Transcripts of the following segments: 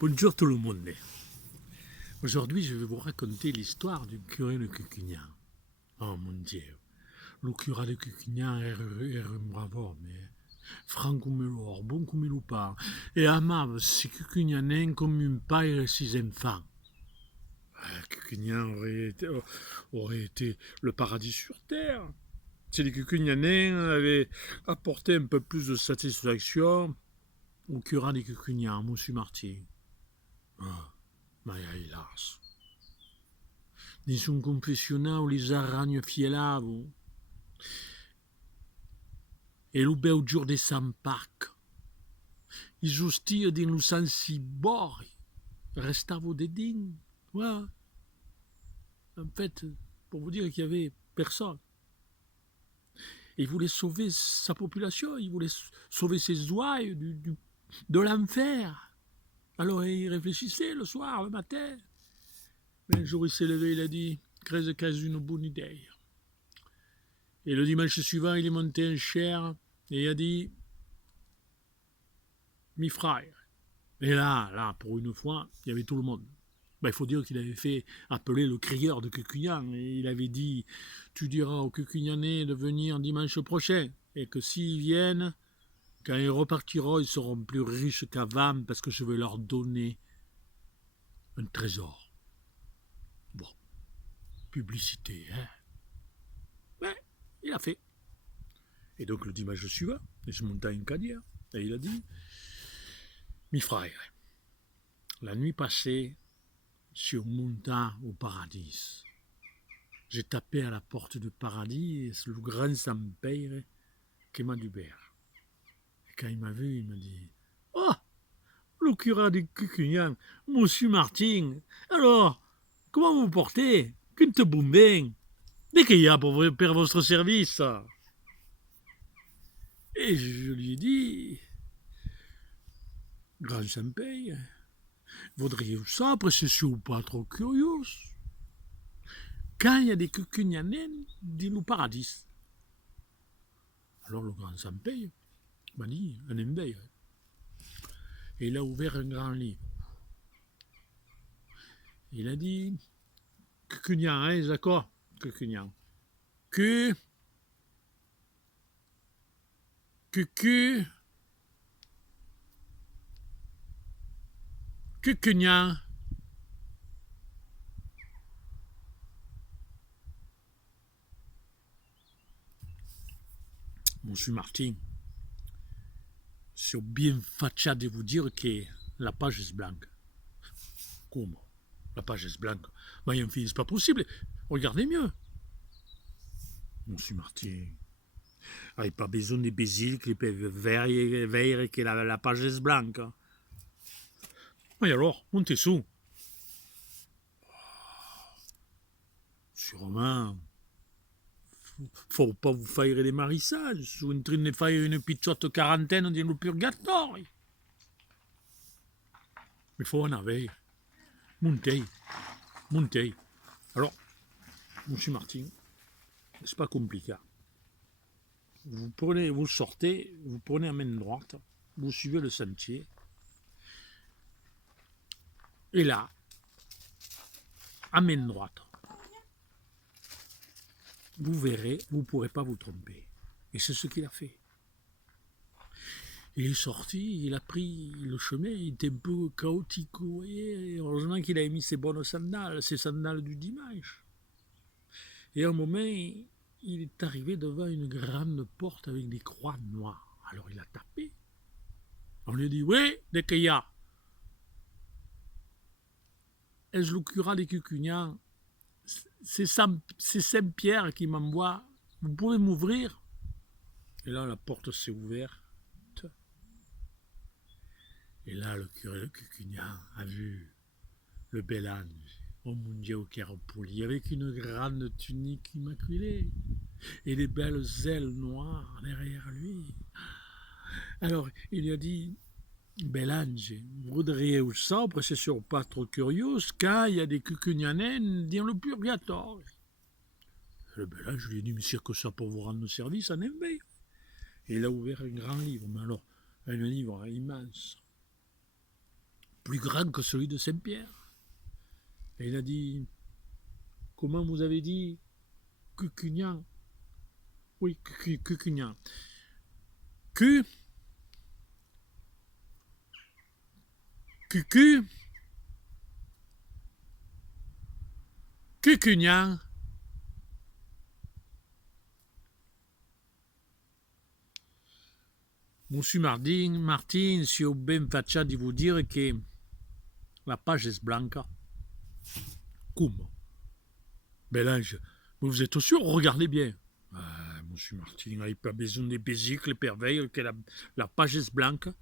Bonjour tout le monde. Aujourd'hui, je vais vous raconter l'histoire du curé de Cucugnan. Oh mon Dieu, le curé de Cucugnan est un bravo, mais franc comme l'or, bon comme le pain, et aimable, c'est Cucugnanin comme une paille et ses enfants. Cucugnan aurait été le paradis sur terre. Si les Cucugnanins avaient apporté un peu plus de satisfaction au curé de Cucugnan, Monsieur Martin. Mais hélas, nessun confessionau les aragnes fielavo, e lo bel jour de Sant Pâques, ils hosties din lo Sant Cibori, restavo de din. Ouais. En fait, pour vous dire qu'il y avait personne. Il voulait sauver sa population, il voulait sauver ses ouailles de l'enfer. Alors il réfléchissait le soir, le matin. Mais un jour il s'est levé, il a dit « Crèse une bonne idée ». Et le dimanche suivant, il est monté en chair et il a dit « Mi frère ». Et là, pour une fois, il y avait tout le monde. Il faut dire qu'il avait fait appeler le crieur de Cucugnan et il avait dit « Tu diras aux Cucugnanais de venir dimanche prochain et que s'ils viennent, quand ils repartiront, ils seront plus riches qu'avant parce que je vais leur donner un trésor. » Bon, publicité, hein. Ouais, il a fait. Et donc le dimanche suivant, il se monta une cadière et il a dit « Mi frère, la nuit passée, je monta au paradis. J'ai tapé à la porte du paradis et c'est le grand Saint-Père qui m'a ouvert. Et quand il m'a vu, il m'a dit « Oh, le curé de Cucugnan, Monsieur Martin, alors, comment vous portez? Qu'une te bombin? Dès qu'il y a pour votre service ?» Et je lui ai dit « Grand Saint-Père, voudriez-vous ça? Après, c'est sûr pas trop curieux. Quand il y a des Cucugnanais, dis-nous paradis. » Alors le grand Saint-Père m'a dit un éveil. Et il a ouvert un grand livre. Il a dit Cucugnan, hein, d'accord? Cucugnan. Cucugnan. Monsieur Martin, c'est bien facha de vous dire que la page est blanche. Comment? La page est blanche. Mais enfin, c'est pas possible. Regardez mieux. Monsieur Martin, il pas besoin de bésil qui peuvent veiller que la page est blanche. Mais alors, montez sous. Sûrement. Faut pas vous faire des marissages. Sous une train de faire une pichotte quarantaine dans le purgatoire. Il faut en avoir. Montez. Alors, monsieur Martin, c'est pas compliqué. Vous sortez, vous prenez la main droite, vous suivez le sentier. Et là, à main droite, vous verrez, vous ne pourrez pas vous tromper. Et c'est ce qu'il a fait. Il est sorti, il a pris le chemin, il était un peu chaotique. Et heureusement qu'il a mis ses bonnes sandales, ses sandales du dimanche. Et à un moment, il est arrivé devant une grande porte avec des croix noires. Alors il a tapé. On lui a dit, oui, dès qu'il y a. Est-ce le curé de Cucugnan? C'est Saint-Pierre qui m'envoie. Vous pouvez m'ouvrir? Et là, la porte s'est ouverte. Et là, le curé de Cucugnan a vu le bel ange, oh mon Dieu, au cœur poli, avec une grande tunique immaculée et des belles ailes noires derrière lui. Alors, il lui a dit, bel ange, voudriez-vous ça? Après, c'est sûr pas trop curieux, car il y a des Cucugnanais dans le purgatoire. Le bel ange lui a dit, mais c'est que ça pour vous rendre service en éveil. Et il a ouvert un grand livre, mais alors, un livre immense, plus grand que celui de Saint-Pierre. Et il a dit, comment vous avez dit Cucugnan? Oui, Cucugnan. Cucugnan. Monsieur Martin, si ho ben faccia di vous dire que la page est blanca. Comme? Bélange, vous êtes sûr? Regardez bien. Ah, monsieur Martin, il n'a pas besoin des besicles perveilles que la page est blanca.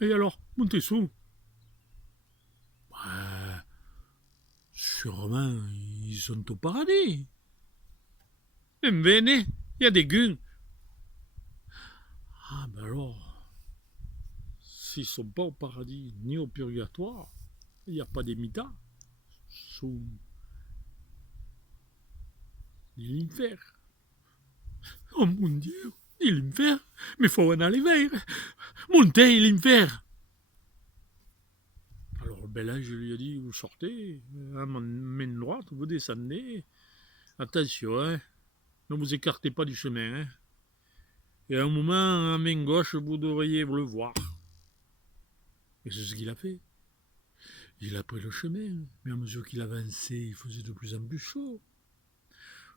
Et alors, Montessou? Bah, sûrement, ils sont au paradis. Venez, il y a des guns. Ah, ben alors, s'ils ne sont pas au paradis ni au purgatoire, il n'y a pas d'émitat. Sous l'enfer. Oh mon Dieu, l'enfer. Mais faut en aller vers. Montez l'enfer. Alors, ben là, je lui ai dit, vous sortez, à ma main droite, vous descendez. Attention, hein, ne vous écartez pas du chemin. Hein. Et à un moment, à main gauche, vous devriez le voir. Et c'est ce qu'il a fait. Il a pris le chemin, mais à mesure qu'il avançait, il faisait de plus en plus chaud.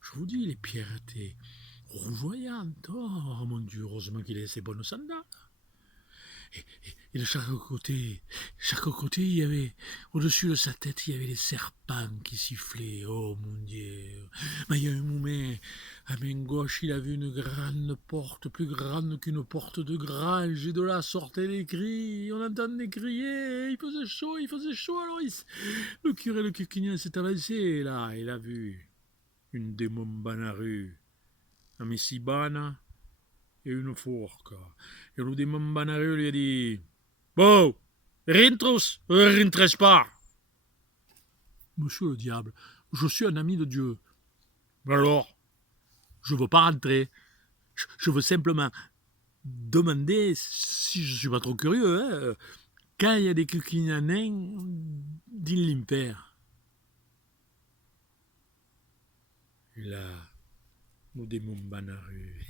Je vous dis, les pierres étaient rougeoyantes. Oh mon Dieu, heureusement qu'il avait ses bonnes sandales. Et de chaque côté, il y avait, au-dessus de sa tête, il y avait des serpents qui sifflaient. Oh mon Dieu. Mais il y a un moment, à main gauche, il a vu une grande porte, plus grande qu'une porte de grange, et de là sortaient des cris. On entendait crier, il faisait chaud. Alors le curé de Cucugnan s'est avancé, là, il a vu une démon Banaru, un messibana et une forque. Et le démon Banaru lui a dit, bon, rentrez pas. Monsieur le diable, je suis un ami de Dieu. Alors, je ne veux pas rentrer. Je veux simplement demander, si je ne suis pas trop curieux, hein, quand il y a des Cucugnanais dans l'Impère. Et là, le démon Banaru.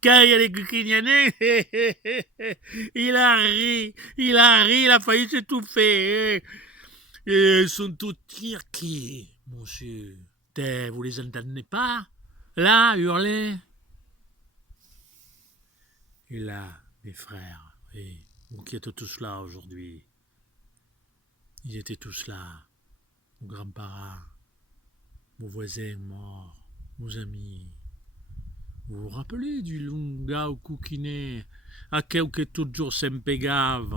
Quand il y a les Cucugnanais, il a ri, il a failli s'étouffer. Ils sont tous tirqués, monsieur. Vous les entendez pas? Là, hurler. Et là, mes frères, vous qui êtes tous là aujourd'hui, ils étaient tous là, vos grands-parents, vos voisins morts, vos amis. Vous vous rappelez du lunga au Cucugnan, à quel que toujours s'impegave,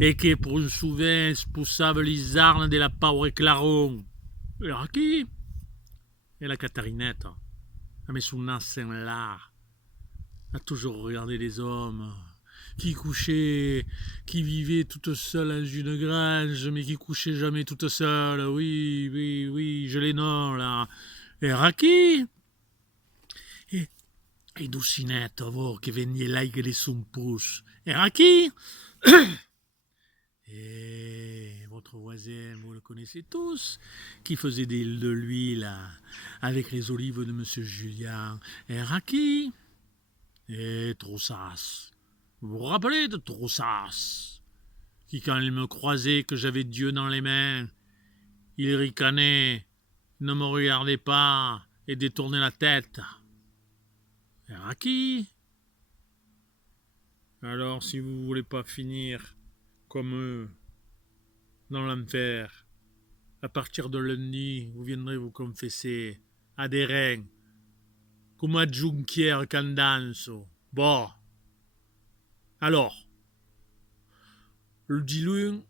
et qui pour un souvent spoussave les arnes de la pauvre Claron. Et à qui? Et la Catarinette, mais son nassin là, a toujours regardé les hommes, qui couchaient, qui vivaient toutes seules dans une grange, mais qui couchaient jamais toutes seules. Oui, je les nomme là. Et Raki, et Doucinette, vous, qui veniez là avec les son pouce. Et Raki, et votre voisin, vous le connaissez tous, qui faisait de l'huile avec les olives de Monsieur Julien. Et Raki, et Troussas. Vous vous rappelez de Troussas, qui, quand il me croisait que j'avais Dieu dans les mains, il ricanait, ne me regardait pas et détournait la tête. Et à qui? Alors, si vous voulez pas finir comme eux dans l'enfer, à partir de lundi, vous viendrez vous confesser à des reins, comme à Junquière Candanso. Bon. Alors, le diluin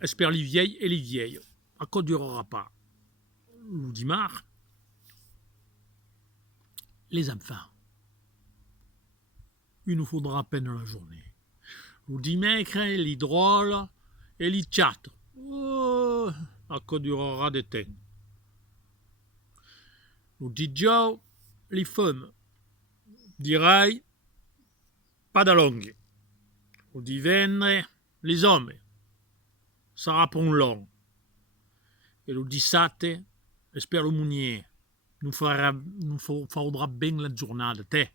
espère les vieilles et les vieilles. À quoi durera pas? Le dimanche, les enfants. Il nous faudra à peine la journée. Le dimanche, les drôles et les chats. Oh, à quoi durera des temps. Le dimanche, les femmes. dirai pas de longue. Au divendre, les hommes, sarà pour un long. Et le 17, espère le mounier. Nous faudra bien la journée de thé.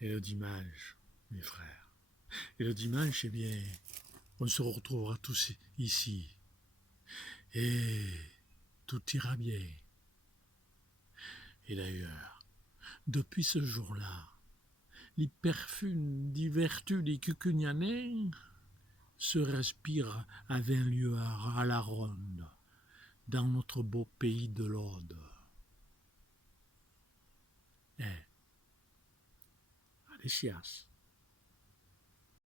Et le dimanche, mes frères. Et le dimanche, eh bien, on se retrouvera tous ici. Et tout ira bien. Et d'ailleurs, depuis ce jour-là, les parfums des vertus des cucugnanais se respirent à 20 lieues à la ronde dans notre beau pays de l'Aude. Allez, sias.